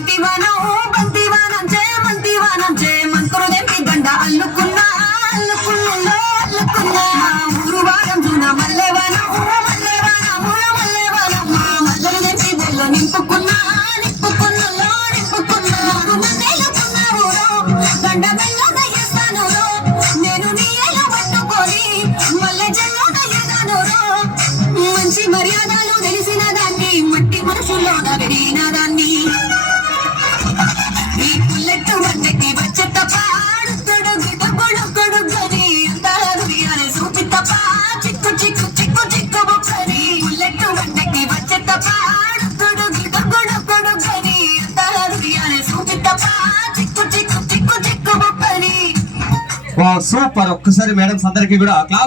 బంతివానం బంతివానం మంతివానం మంత్రులు తెంపి దండ అల్లుకున్నా అల్లుకున్నా అల్లుకున్నా ఊరు వారం జూన మల్లెవానం మల్లెవానం మల్లెవానం మల్లెలు తెంపి బొల్ల నింపుకున్నా నింపుకున్నా నింపుకున్నా నన్నేలుకున్నా ఊరో దండ మెల్ల దయ్యేస్తాను నేను నీ ఎలు పట్టుకొని మల్లె జల్లో దయ్యగాను మంచి మర్యాదలు తెలిసిన దాన్ని మట్టి మనుషుల్లో నగడిన దాన్ని ఈ పుల్లెట్టు వంటకి వచ్చే తప్ప ఆడుతాడు గిట కొడుకొడుకొని అంతాలని చూపి తప్ప చిక్కు చిక్కు చిక్కు చిక్కు బొక్కని పుల్లెట్టు వంటకి వచ్చే తప్ప ఆడుతాడు గిట కొడుకొడుకొని అంతాలని చూపి తప్ప చిక్కు చిక్కు చిక్కు చిక్కు బొక్కని. సూపర్. ఒక్కసారి మేడం అందరికి కూడా